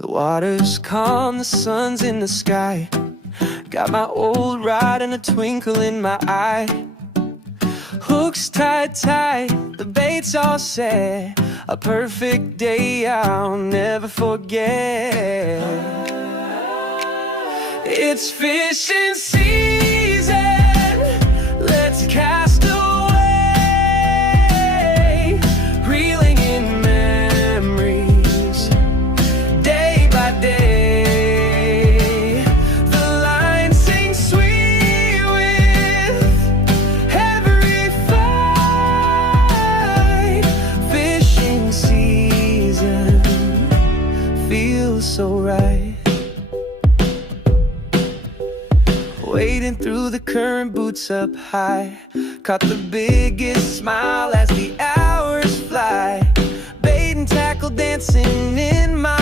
The water's calm, the sun's in the sky. Got my old rod and a twinkle in my eye. Hooks tied tight, the bait's all set. A perfect day I'll never forget. It's fishing season, let's cast away, reeling in memories, day by day. The line sings sweet with every fight. Fishing season feels so right. Wading through the current, boots up high. Caught the biggest smile as the hours fly. Bait and tackle dancing in my